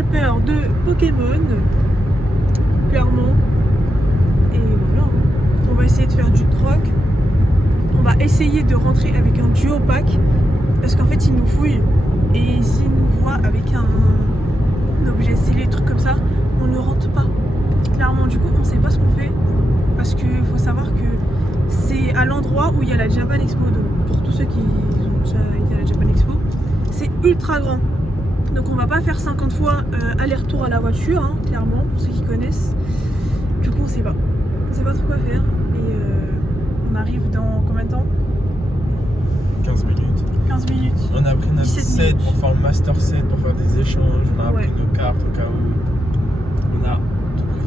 scalper de Pokémon, clairement. Et voilà, on va essayer de faire du troc. On va essayer de rentrer avec un duo pack parce qu'en fait ils nous fouillent et s'ils nous voient avec un objet scellé, trucs comme ça, on ne rentre pas. Clairement, du coup on sait pas ce qu'on fait parce qu'il faut savoir que c'est à l'endroit où il y a la Japan Expo. Donc pour tous ceux qui ont déjà été à la Japan Expo, c'est ultra grand. Donc on va pas faire 50 fois aller-retour à la voiture, hein, clairement, pour ceux qui connaissent. Du coup on sait pas. On sait pas trop quoi faire. Et on arrive dans combien de temps? 15 minutes. 15 minutes. On a pris notre set pour faire le master set, pour faire des échanges. On a pris nos cartes au cas où. On a tout pris.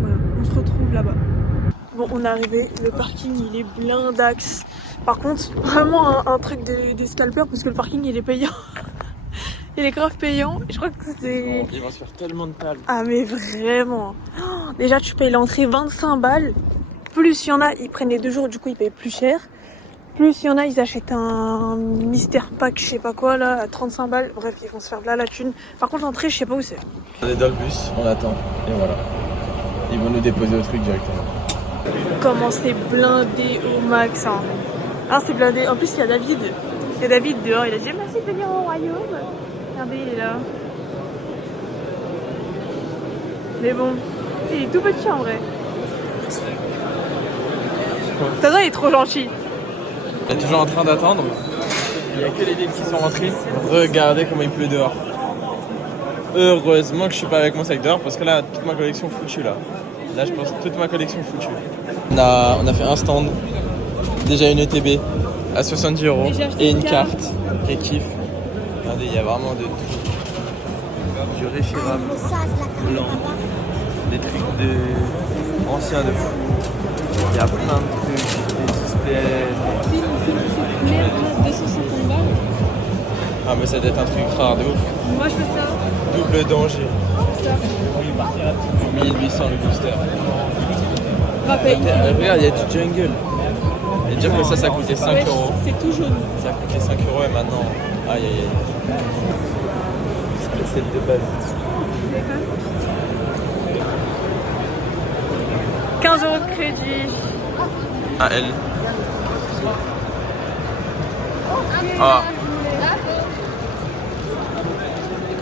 Voilà, on se retrouve là-bas. Bon, on est arrivé. Le parking, il est blindax. Par contre, vraiment un truc des scalpers parce que le parking, il est payant. Il est grave payant. Je crois que c'est... Il va se faire tellement de tales. Ah mais vraiment. Oh, déjà, tu payes l'entrée 25 balles. Plus il y en a, ils prennent les 2 jours, du coup, ils payent plus cher. Plus il y en a, ils achètent un Mister Pack, je sais pas quoi, là, à 35 balles. Bref, ils vont se faire de la thune. Par contre, l'entrée, je sais pas où c'est. On est dans le bus, on attend. Et voilà. Ils vont nous déposer au truc directement. Comment c'est blindé au max, hein. Ah, c'est blindé. En plus, il y a David. Il y a David dehors. Il a dit merci de venir au royaume. Regardez, il est là. Mais bon, il est tout petit en vrai. Tata, il est trop gentil. On est toujours en train d'attendre. Il n'y a que les villes qui sont rentrées. Regardez comment il pleut dehors. Heureusement que je suis pas avec mon sac dehors parce que là, toute ma collection foutue là. Là, je pense que toute ma collection foutue. On a fait un stand. Déjà une ETB à 70 € et une carte qui kiffe. Regardez, il y a vraiment de tout. Du Reshiram blanc. Des trucs de anciens de fou. Il y a plein de trucs, des displays. Ah mais ça doit être un truc rare de ouf. Moi, je fais ça. Double danger. Ça. 1800 le booster. Rappel. Regarde, il y a du jungle. Et déjà que ça coûtait 5 €. C'est tout jaune. Ça coûtait 5 € et maintenant. Aïe aïe aïe. C'est le set de base. 15 € de crédit. Ah, elle. Ah.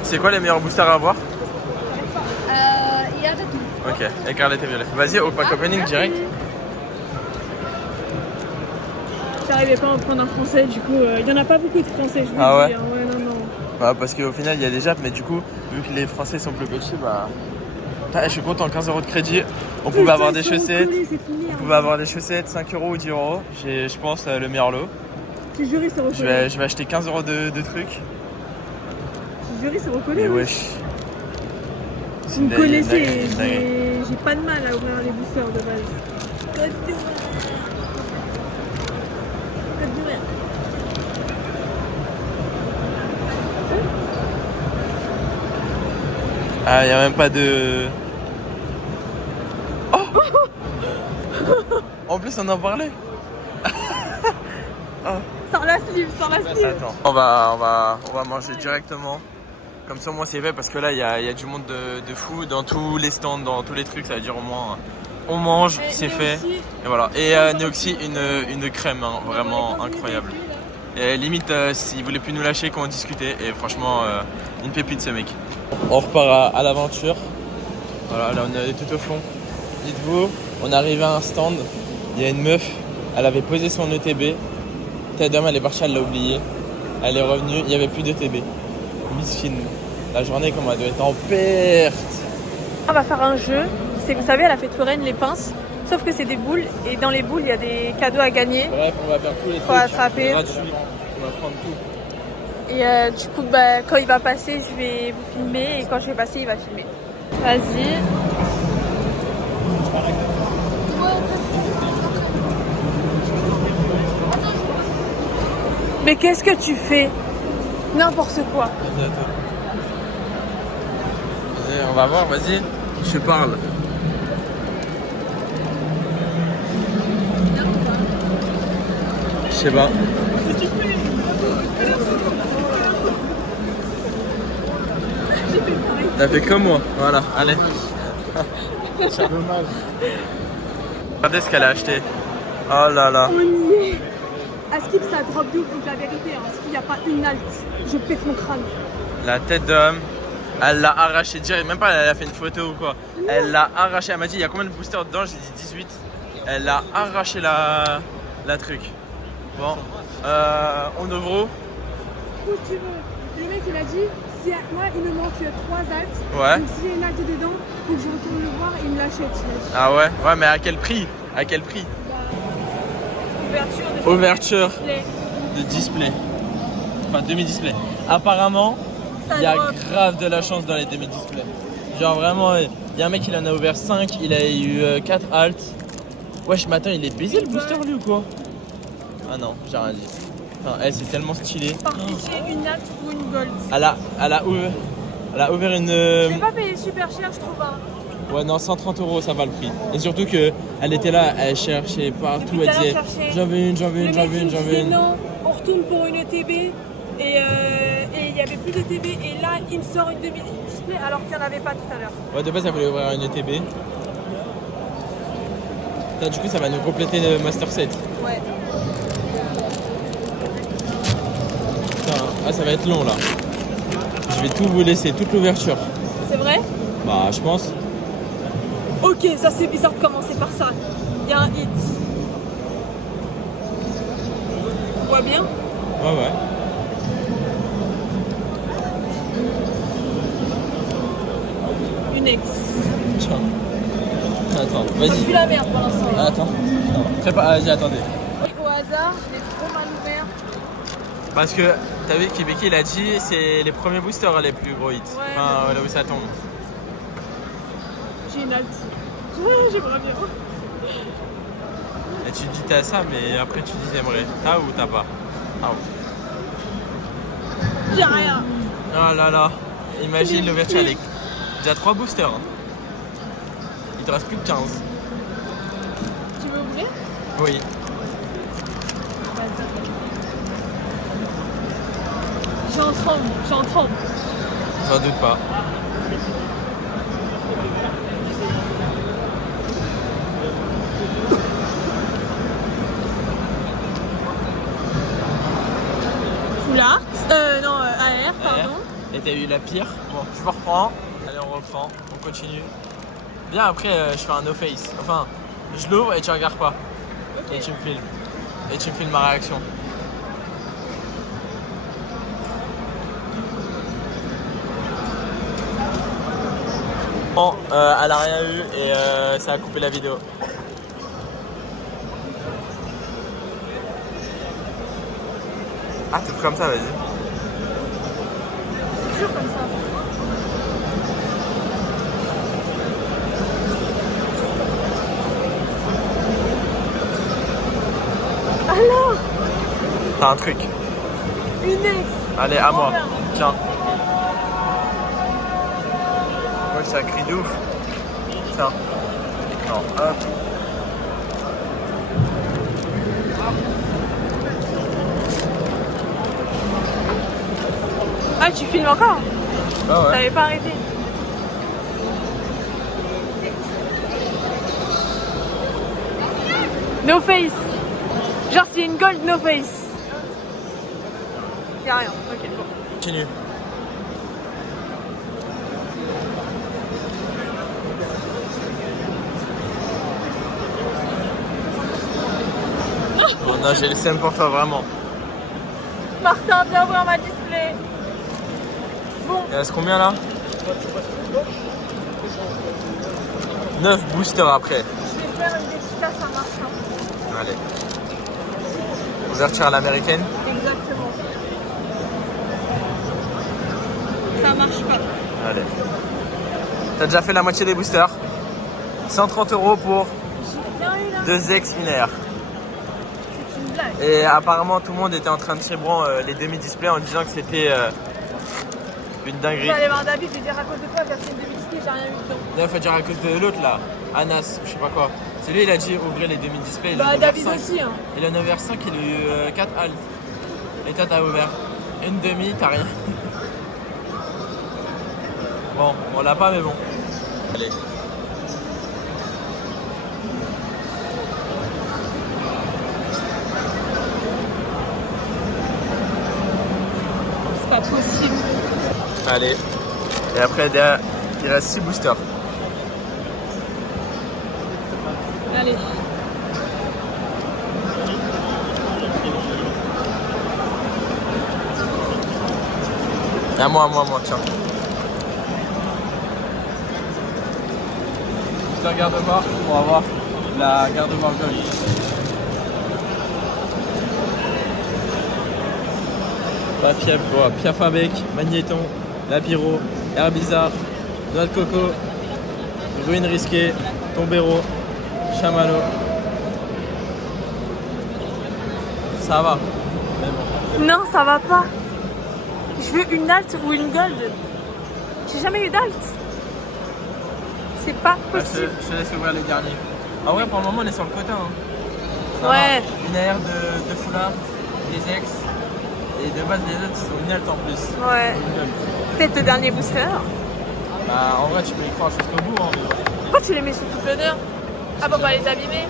C'est quoi les meilleurs boosters à avoir? Il y a de tout. Ok, écarlate et violet. Vas-y, au pack opening direct. J'arrivais pas à en prendre un français, du coup, il y en a pas beaucoup de français, je vous Ah dis. ouais? Hein. Ouais, non. Bah, parce qu'au final, il y a des Japs, mais du coup, vu que les Français sont plus petits, bah. Ah, je suis content, 15 € de crédit. On pouvait avoir des chaussettes. On pouvait avoir des chaussettes, 5 € ou 10 €. J'ai, je pense, le meilleur lot. Je te jure, c'est reconnu. Je vais acheter 15 € de trucs. Je te jure, c'est reconnu. Mais wesh. Vous me connaissez, j'ai pas de mal à ouvrir les boosters de base. Code d'ouvert. Code d'ouvert. Ah, y a même pas de. Oh. En plus, on en parlait. Oh. Sans la sleeve, sans la sleeve. Attends. On va manger directement. Comme ça, moi, c'est fait parce que là, il y a du monde de fou dans tous les stands, dans tous les trucs. Ça veut dire au moins, on mange, c'est fait. Et voilà. Et Neoxy, une crème, hein, vraiment incroyable. Et limite, s'il voulait plus nous lâcher, qu'on discutait. Et franchement, une pépite ce mec. On repart à l'aventure. Voilà, là, on est tout au fond. Dites-vous, on est arrivé à un stand. Il y a une meuf, elle avait posé son ETB. Demain, elle est partie, elle l'a oublié. Elle est revenue, il n'y avait plus d'ETB. Miskine. La journée, comme elle doit être en perte. On va faire un jeu. C'est, vous savez, à la fête foraine, les pinces. Sauf que c'est des boules. Et dans les boules, il y a des cadeaux à gagner. Bref, on va faire tous les trucs. Faut attraper. Gratuit. On va prendre tout. Et du coup, bah, quand il va passer, je vais vous filmer. Et quand je vais passer, il va filmer. Vas-y. Mais qu'est-ce que tu fais? N'importe quoi. Vas-y, à toi. Vas-y, on va voir, vas-y. Je parle. Je sais pas. T'as fait comme moi, voilà, allez. C'est dommage. Regardez ce qu'elle a acheté. Oh là là. On y est. À Skip, ça drop de ouf, donc la vérité, hein, s'il n'y a pas une halte, je pète mon crâne. La tête d'homme, elle l'a arraché direct, même pas elle a fait une photo ou quoi. Elle l'a arraché, elle m'a dit il y a combien de boosters dedans, j'ai dit 18. Elle a arraché la truc. Bon, on ouvre. Où tu veux. Le mec il a dit, si moi il me manque 3 haltes, Ouais. donc s'il y a une halte dedans, faut que je retourne le voir et il me l'achète. Ah ouais, ouais, mais à quel prix? À quel prix? Ouverture de display. Enfin, demi-display. Apparemment, il y a grave de la chance dans les demi-displays. Genre vraiment, il y a un mec qui en a ouvert 5, il a eu 4 haltes. Wesh, mais attends, il est baisé le booster lui ou quoi? Ah non, j'ai rien dit. Enfin, c'est tellement stylé. Par pitié, une halte ou une gold. Elle a ouvert une. Je vais pas payer super cher, je trouve pas. Ouais, non, 130 €, ça va le prix. Et surtout qu'elle était là, elle cherchait partout, elle disait j'en veux une, j'en veux une, j'en veux une, j'en veux une. Non, on retourne pour une ETB et il y avait plus d'ETB et là il me sort une demi-display alors qu'il n'y en avait pas tout à l'heure. Ouais, de base, elle voulait ouvrir une ETB. Putain, du coup, ça va nous compléter le Master Set. Ouais. Putain, ah, ça va être long là. Je vais tout vous laisser, toute l'ouverture. C'est vrai? Bah, je pense. Ok, ça c'est bizarre de commencer par ça. Il y a un hit. On voit bien? Ouais, ouais. Une ex. Tiens. Attends, Ça vas-y. pue la merde pour l'instant. Ah, attends. Vas-y, attendez. Au hasard, je l'ai trop mal ouvert. Parce que, t'as vu, Kibeki, il a dit, c'est les premiers boosters les plus gros hits. Ouais, Enfin, là où ça tombe. J'ai une halte. J'aimerais bien. Et tu dis t'as ça, mais après tu dis t'aimerais. T'as ou t'as pas? Ah ouais. J'ai rien. Oh là là. Imagine l'ouverture, elle est déjà 3 boosters. Hein. Il te reste plus que 15. Tu veux ouvrir? Oui. Vas-y. J'en tremble. J'en doute pas. Full art. Non, AR, pardon. Et t'as eu la pire. Bon, je me reprends. Allez, on reprend. On continue. Bien, après, je fais un no face. Enfin, je l'ouvre et tu regardes pas. Ok. Et tu me filmes. Et tu me filmes ma réaction. Bon, elle a rien eu et ça a coupé la vidéo. Ah, t'es comme ça, vas-y. C'est toujours comme ça. Alors, T'as un truc. une ex. Allez, à moi. Bien. Tiens. Ouais, ça crie de ouf. Tiens. Non, hop. Ah, tu filmes encore? Ah ouais. T'avais pas arrêté. No face. Genre, c'est une gold no face. Y'a rien. Ok, bon. Continue. Oh non, j'ai le seum pour toi, vraiment. Martin, viens voir ma display. Bon, Il reste combien là? 9 boosters après. je vais faire une dédicace à Martin. Allez. Ouverture à l'américaine. Exactement. Ça marche pas. Allez. T'as déjà fait la moitié des boosters. 130 € pour J'ai rien eu là. 2 ex, une air. C'est une blague. Et apparemment tout le monde était en train de chébran les demi-displays en disant que c'était une Je dinguerie. vais aller voir David, je vais dire à cause de toi, j'ai acheté une demi-display, j'ai rien eu dedans. Non, faut dire à cause de l'autre là, Anas, je sais pas quoi. C'est lui, il a dit ouvrir les demi-displays. Bah, David aussi, hein. Il en a ouvert 5, il a eu 4 haltes. Et toi, t'as ouvert une demi, t'as rien. Bon, on l'a pas, mais bon. Allez. C'est pas possible. Allez. Et après, derrière, il reste 6 boosters. Allez. À moi, tiens. Booster garde-mort pour avoir la garde-mort gold. Pas fiable pour Pierre Fabec, Magnéton, Lapiro, Herbizarre, Noix de Coco, Ruine Risquée, Tombero, Chamallow. Ça va. Mais bon. Non, ça va pas. Je veux une alt ou une gold. J'ai jamais eu d'alt. C'est pas possible. Je te laisse ouvrir les derniers. Ah ouais, pour le moment, on est sur le quota. Hein. Ça Ouais. va. Une AR de foulard, des ex. Et de base, les autres, ils sont une alt en plus. Ouais. Peut-être le dernier booster. Bah, en vrai, tu peux y croire jusqu'au bout. Hein, mais... Pourquoi tu les mets sous toute l'honneur? Ah bon, on va les abîmer.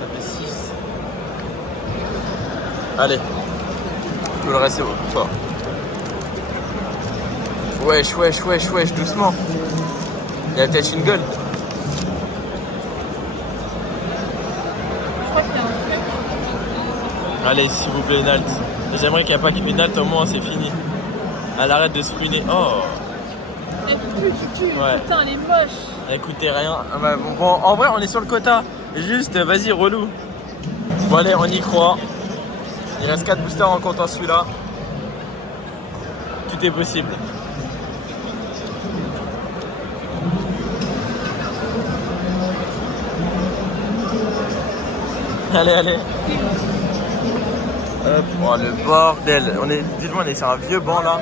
Ça fait 6. Allez. Tout le reste, c'est bon. Toi. Wesh, doucement. Il y a peut-être une gueule. Je crois qu'il y a un truc. Allez, s'il vous plaît, une alt. J'aimerais qu'il n'y ait pas qu'une alt, au moins c'est fini. Elle arrête de se ruiner. Oh. Elle pue, Ouais. Putain, elle est moche. Écoutez rien. Ah bah, bon, en vrai, on est sur le quota. Juste, vas-y, relou. Bon, allez, on y croit. Il reste 4 boosters en comptant celui-là. Tout est possible. Allez. Hop. Oh, le bordel. Dites-moi, on est sur un vieux banc là.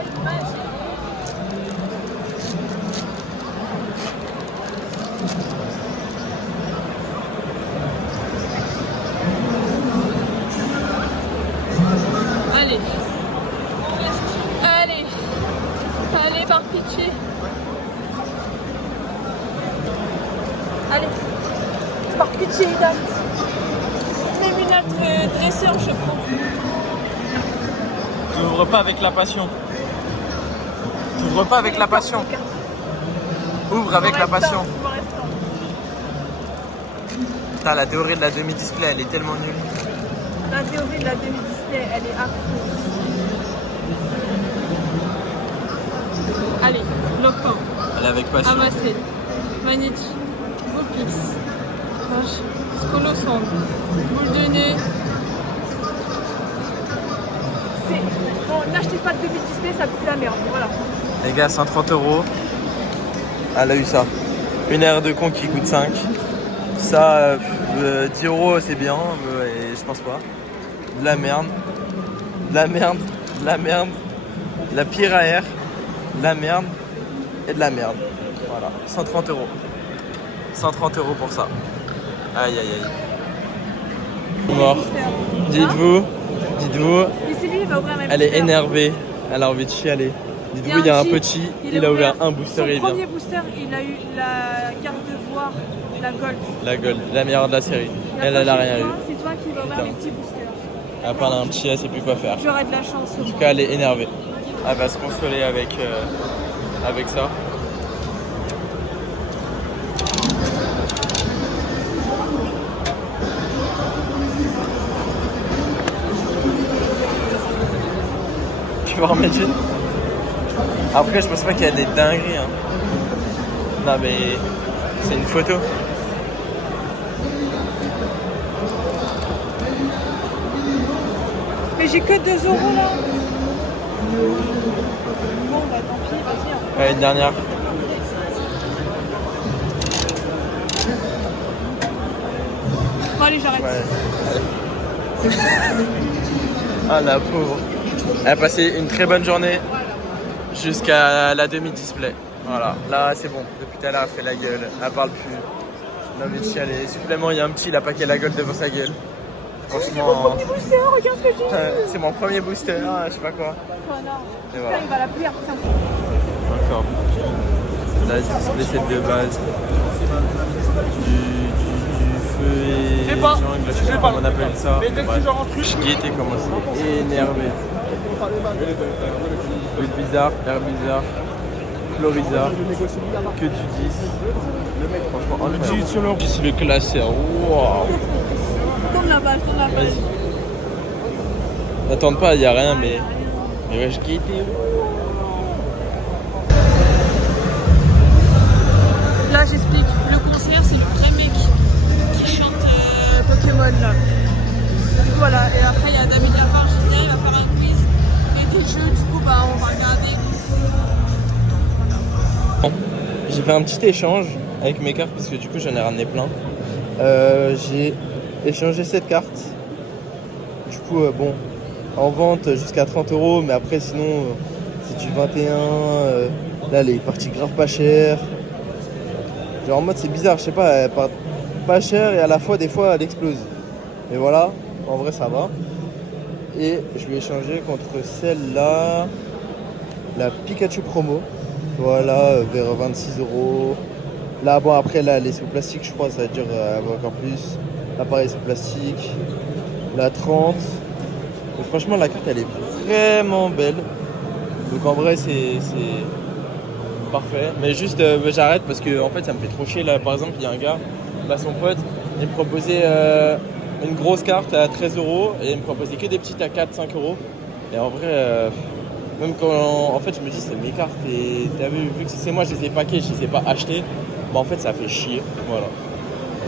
Allez, par pitié. Allez, par pitié, date. Même une autre dresseur, je prends. T'ouvres pas avec la passion. T'ouvres pas avec la passion. Ouvre avec la passion. Putain, la théorie de la demi-display, elle est tellement nulle. La théorie de la demi-display, elle est affreuse. Allez, Lopin, Elle est avec passion. Amacé, Manichi, Bopix, Scolosang, Boule de nez. Bon, n'achetez pas de demi-display, ça pue la merde, voilà. Les gars, 130 €. Elle a eu ça. Une aire de con qui coûte 5. Ça, 10 € c'est bien, mais je pense pas. De la merde. La pire AR. De la merde. Et de la merde. Voilà. 130 €. 130 € pour ça. Aïe. Mort. Dites-vous. Mais c'est lui, il va ouvrir la Elle est énervée. Elle a envie de chialer. Dites-vous, il y a un petit. Il a ouvert un booster et il Son vient. premier booster, il a eu la carte de voir, la gold. La gold, la meilleure de la série. Elle a rien eu. C'est toi qui vas ouvrir Putain. les petits boosters. À part un petit, elle sait plus quoi faire. J'aurais de la chance. En tout cas, elle est énervée. Elle va se consoler avec ça. Tu vas en remettre une? Après, je pense pas qu'il y a des dingueries. Hein. Non, mais c'est une photo. Mais j'ai que 2 € là. Bon, bah tant pis, vas-y. Hein. Ouais, une dernière. Bon, allez, j'arrête. Ouais. Ah, la pauvre. Elle a passé une très bonne journée jusqu'à la demi-display. Voilà, là c'est bon. Depuis tout à l'heure, elle fait la gueule. Elle parle plus. Elle a envie de chialer. Supplément, il y a un petit, il a paqué la gueule devant sa gueule. Franchement. C'est mon premier booster, regarde ce que j'ai. C'est mon premier booster, je sais pas quoi. Connard. Et voilà. Il va la plaire, putain. Encore. la display set de base. Du feu et jungle, je sais pas comment on appelle ça. Bref, Gaieté commence à énervé. Bruit bizarre, air bizarre, Florisa, que tu dis. Le mec, franchement, incroyable. Juste le classeur, waouh! Tourne la balle. N'attends pas, il n'y a rien, mais ouais, je Gaieté. Là, j'explique. Le concert, c'est le vrai mec qui chante Pokémon là. Du coup, voilà. Et après, il y a David Lafarge qui vient, il va faire un quiz et des jeux. Du coup, bah, on va regarder. J'ai fait un petit échange avec mes cartes parce que du coup, j'en ai ramené plein. J'ai échangé 7 cartes. Du coup, bon, en vente jusqu'à 30 €, mais après, sinon, c'est du 21. Là, elle est partie grave pas cher. Genre en mode c'est bizarre, je sais pas, elle part pas cher et à la fois des fois elle explose. Mais voilà, en vrai ça va. Et je lui ai échangé contre celle-là, la Pikachu promo. Voilà, vers 26 €. Là bon après là elle est sous plastique je crois, ça veut dire encore plus. Là pareil sous plastique. La 30. Donc, franchement la carte elle est vraiment belle. Donc en vrai c'est parfait, mais juste j'arrête parce que en fait ça me fait trop chier là. Par exemple, il y a un gars, bah, son pote, il me proposait une grosse carte à 13 € et il me proposait que des petites à 4-5 €. Et en vrai, même quand en fait je me dis c'est mes cartes et t'as vu que c'est moi, je les ai packées, je les ai pas achetées, bah en fait ça fait chier. Voilà.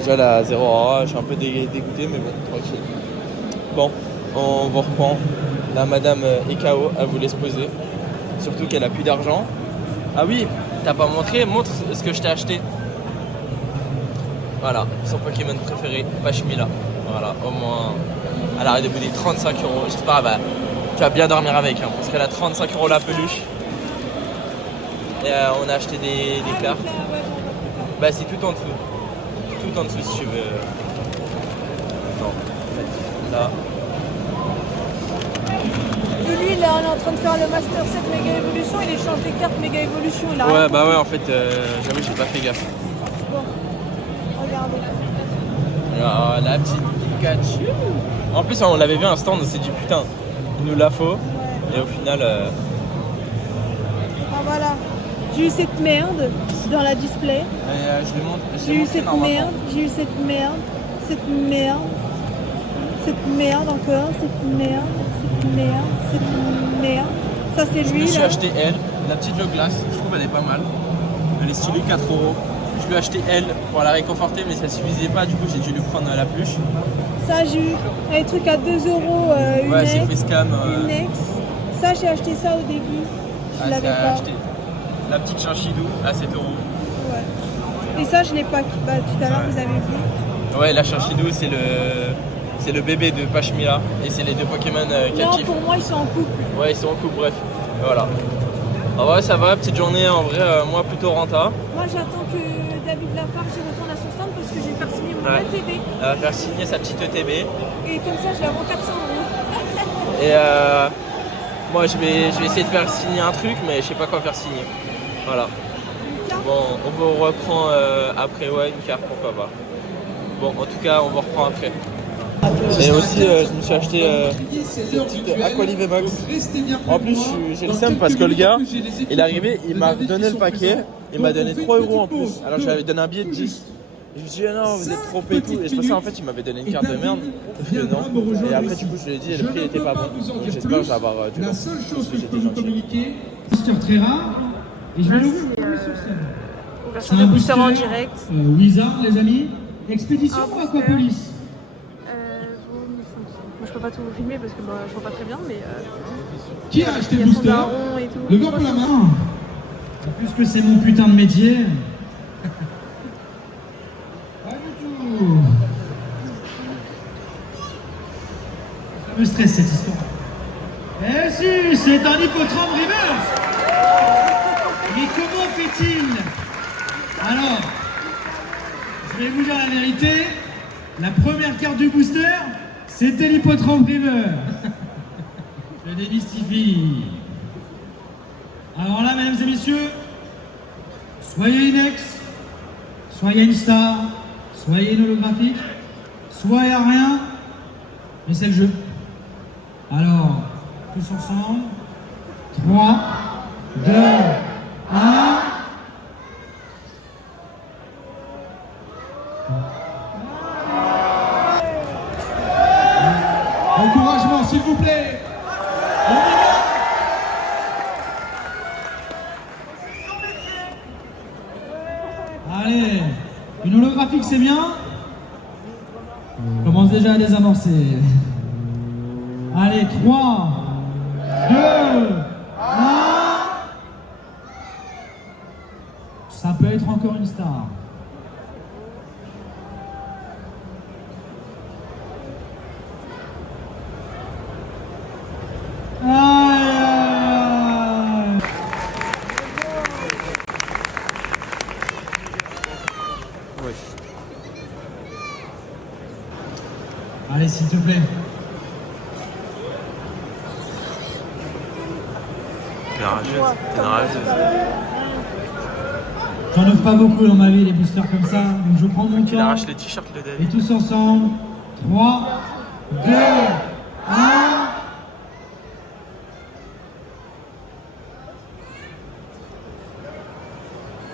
Déjà la 0 €, je suis un peu dégoûté, mais bon, tranquille. Bon, on vous reprend. Là, madame est KO, elle voulait se poser, surtout qu'elle a plus d'argent. Ah oui, t'as pas montré, montre ce que je t'ai acheté. Voilà, son Pokémon préféré, Pashmila. Voilà, au moins, elle arrête de bouder 35 €. J'espère, bah, tu vas bien dormir avec, hein, parce qu'elle a 35 € la peluche. Et on a acheté des cartes. Bah, c'est tout en dessous. Tout en dessous si tu veux. Non, en fait, là. Lui, là, on est en train de faire le Master 7 Méga Evolution, il échange des cartes Méga Evolution. Il a Ouais, rien bah compris. ouais, en fait, j'avoue, j'ai pas fait gaffe. Bon, regardez. Ah, la petite Pikachu. En plus, on l'avait vu un stand, c'est du putain. Il nous la faut. Et au final. Ah voilà. J'ai eu cette merde dans la display. Je lui montre. J'ai eu cette merde. J'ai eu cette merde. Cette merde. Cette merde encore. Cette merde. Cette merde. Cette merde. Ça c'est Je lui me suis là. acheté elle, la petite Le Glace. Je trouve elle est pas mal. Elle est stylée 4 €. Je lui ai acheté elle pour la réconforter, mais ça suffisait pas. Du coup, j'ai dû lui prendre la pluche. Ça j'ai eu les trucs à 2 € une Ouais, c'est ex. fait scam. Une ex. Ça j'ai acheté ça au début. Je l'avais pas. Acheté. La petite Chinchidou à 7 €. Ouais. Et ça je l'ai pas. Bah, tout à l'heure vous avez vu. Ouais, la Chinchidou, c'est le bébé de Pashmila. Et c'est les deux Pokémon qu'elle Non, kiffe. pour moi ils sont en couple. Ouais, ils sont en couple, bref. Voilà. En vrai, ça va, petite journée, en vrai, moi plutôt renta. Moi j'attends que David Lafarge retourne à son stand parce que je vais faire signer mon Ouais. ETB. Elle va faire signer sa petite ETB. Et comme ça je la vends 400 €. Et moi, je vais essayer de faire signer un truc, mais je sais pas quoi faire signer. Voilà. Bon, on vous reprend après, ouais, une carte, pourquoi pas. Bon, en tout cas, on vous reprend après. Et aussi, je me suis acheté cette petite Aqualive Max. En plus, j'ai le seum parce que le gars, il est arrivé, il m'a donné le paquet, il m'a donné 3 € en plus. Alors, j'avais donné un billet de 10. Et je me suis dit, ah non, vous êtes trop et tout. Et je pensais, en fait, il m'avait donné une carte de merde. Je non. Et après, du coup, je lui ai dit, le prix était pas bon. Donc, j'espère que je vais avoir du bon. La seule chose Parce que que je j'étais peux vous gentil. communiquer, c'est très rare, et je vais vous sur scène. Ouverture de booster en direct. Wizard, les amis, expédition Un ou booster. Aquapolis? Moi je peux pas tout vous filmer parce que bah, je vois pas très bien, mais Qui a acheté il y le a son booster? daron et tout. Le gars pour la main. Puisque c'est mon putain de métier. Pas du tout. Ça me stresse cette histoire. Eh si, c'est un hippodrome reverse. Mais comment fait-il? Alors, je vais vous dire la vérité. La première carte du booster, c'était l'hippodrome river. Je démystifie. Alors là, mesdames et messieurs, soyez Inex, soyez une star, soyez une holographique, soyez à rien, mais c'est le jeu. Alors, tous ensemble, 3, 2, 1... Encouragement, s'il vous plaît. Allez, une holographique, c'est bien. On commence déjà à désamorcer. Allez, 3, 2, 1. Ça peut être encore une star. Oui. Allez, s'il te plaît. T'es une rageuse. J'en offre pas beaucoup dans ma vie, les boosters comme ça. Donc je prends mon Il temps. arrache les t-shirts de Et David. tous ensemble. 3, 2, 1.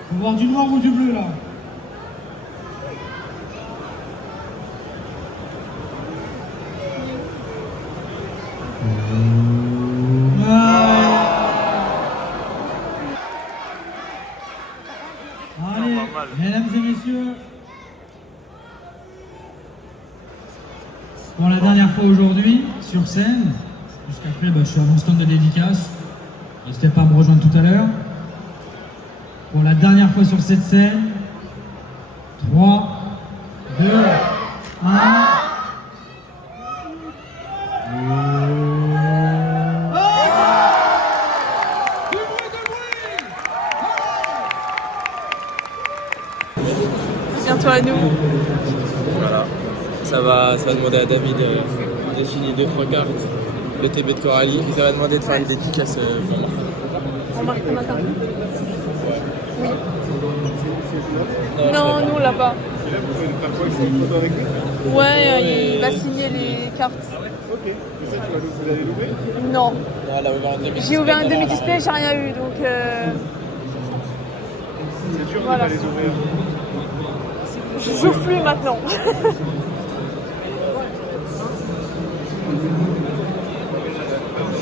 Faut voir du noir ou du bleu là. Allez, Pas mal. mesdames et messieurs, pour la dernière fois aujourd'hui, sur scène, jusqu'après je suis à mon stand de dédicace, n'hésitez pas à me rejoindre tout à l'heure. Pour la dernière fois sur cette scène, 3, 2, 1... Bientôt à nous. Voilà. Ça va demander à David de filer 2-3 cartes. Le TB de Coralie. Et ça va demander de faire les dédicaces pour moi. On marque un matin. Oui. Non, Non, nous là-bas. Et là, vous pouvez nous faire quoi? Une photo avec lui? Ouais, il va signer les cartes. Ok. Et ça, vous l'avez loué? Non. Non, elle a ouvert un demi-display. J'ai ouvert un demi-display, j'ai rien eu, donc C'est dur Voilà. de pas les ouvrir. je joue plus maintenant.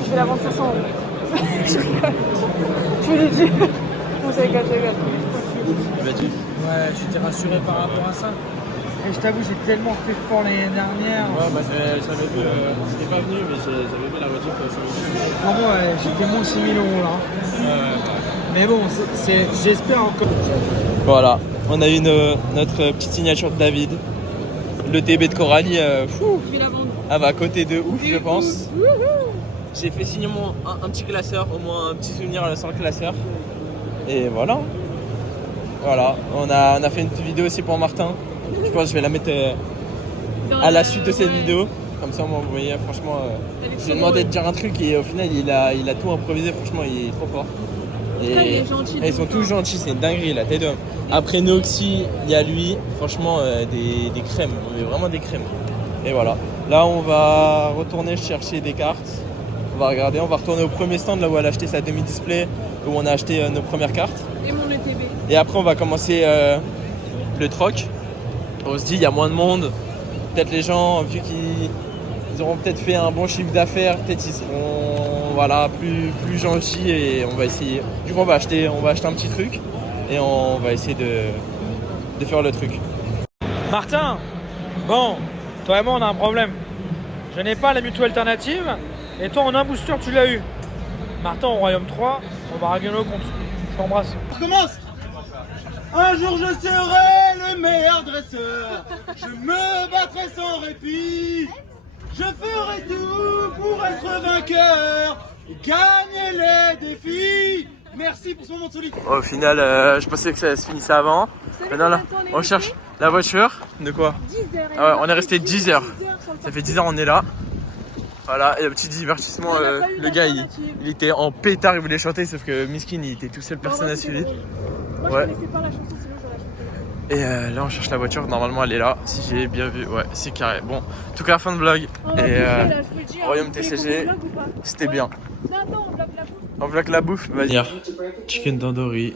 Je vais la vendre 500 €. Je rigole. Je vous l'ai dit. Bon, je rigole. Ouais, j'étais rassuré par rapport à ça. Et je t'avoue, j'ai tellement fait fort l'année dernière. Ouais, bah j'avais vu, j'étais pas venu, mais j'avais vu la voiture faire ça. Vraiment, ouais, j'étais moins 6 000 € là. Mais bon, j'espère encore. Voilà, on a eu notre petite signature de David. Le TB de Coralie, fou, Je vais la vendre. elle va à côté de ouf, je pense. J'ai fait signer un petit classeur, au moins un petit souvenir sur le classeur. Et voilà. Voilà, on a fait une petite vidéo aussi pour Martin. Je pense que je vais la mettre à la suite de cette vidéo. Comme ça, moi, vous voyez, franchement, je lui ai demandé de dire un truc et au final, il a tout improvisé. Franchement, il est trop fort. Il est gentil, et ils sont tous gentils, c'est une dinguerie là, t'es d'homme. Après Noxy, il y a lui, franchement, des crèmes, mais vraiment des crèmes. Et voilà. Là, on va retourner chercher des cartes. On va regarder, on va retourner au premier stand là où elle a acheté sa demi-display, où on a acheté nos premières cartes. Et mon ETB. Et après, on va commencer le troc. On se dit, il y a moins de monde. Peut-être les gens, vu qu'ils auront peut-être fait un bon chiffre d'affaires, peut-être ils seront voilà, plus gentils et on va essayer. Du coup, on va acheter un petit truc et on va essayer de faire le truc. Martin, bon, toi et moi, on a un problème. Je n'ai pas la mutuelle alternative et toi, en un booster, tu l'as eu. Martin, au Royaume 3, on va régler nos comptes. Je t'embrasse. On commence. Un jour je serai le meilleur dresseur. Je me battrai sans répit. Je ferai tout pour être vainqueur. Gagner les défis. Merci pour ce moment de solitude. Au final, je pensais que ça se finissait avant. Maintenant, là, on cherche la voiture. De quoi? 10 heures. Ah ouais, on est resté 10 heures. Ça fait 10 heures on est là. Voilà, et le petit divertissement, le gars il était en pétard, il voulait chanter, sauf que Miskin il était tout seul, personne n'a suivi. Moi, Ouais. je connaissais pas la chanson, sinon j'aurais chanté. Et là on cherche la voiture, normalement elle est là, si j'ai bien vu, ouais c'est carré. Bon, en tout cas fin de vlog, On va et bouffer, là, je veux dire, Royaume vous voulez TCG, qu'on vlog ou pas? c'était Ouais. bien. Non, attends, on vlog la bouffe. On vlog la bouffe, vas-y. Chicken tandoori,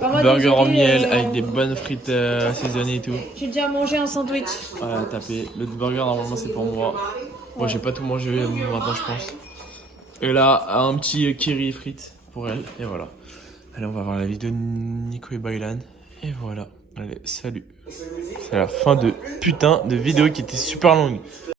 Bah, moi, burger en désolé, miel avec des bonnes frites assaisonnées et tout. J'ai déjà mangé un sandwich. Voilà, tapé. L'autre burger normalement c'est pour moi. Moi j'ai pas tout mangé maintenant je pense. Et là un petit kiri frites pour elle, et voilà. Allez, on va voir la vidéo de Nico et Bailan. Et voilà. Allez, salut. C'est la fin de putain de vidéo qui était super longue.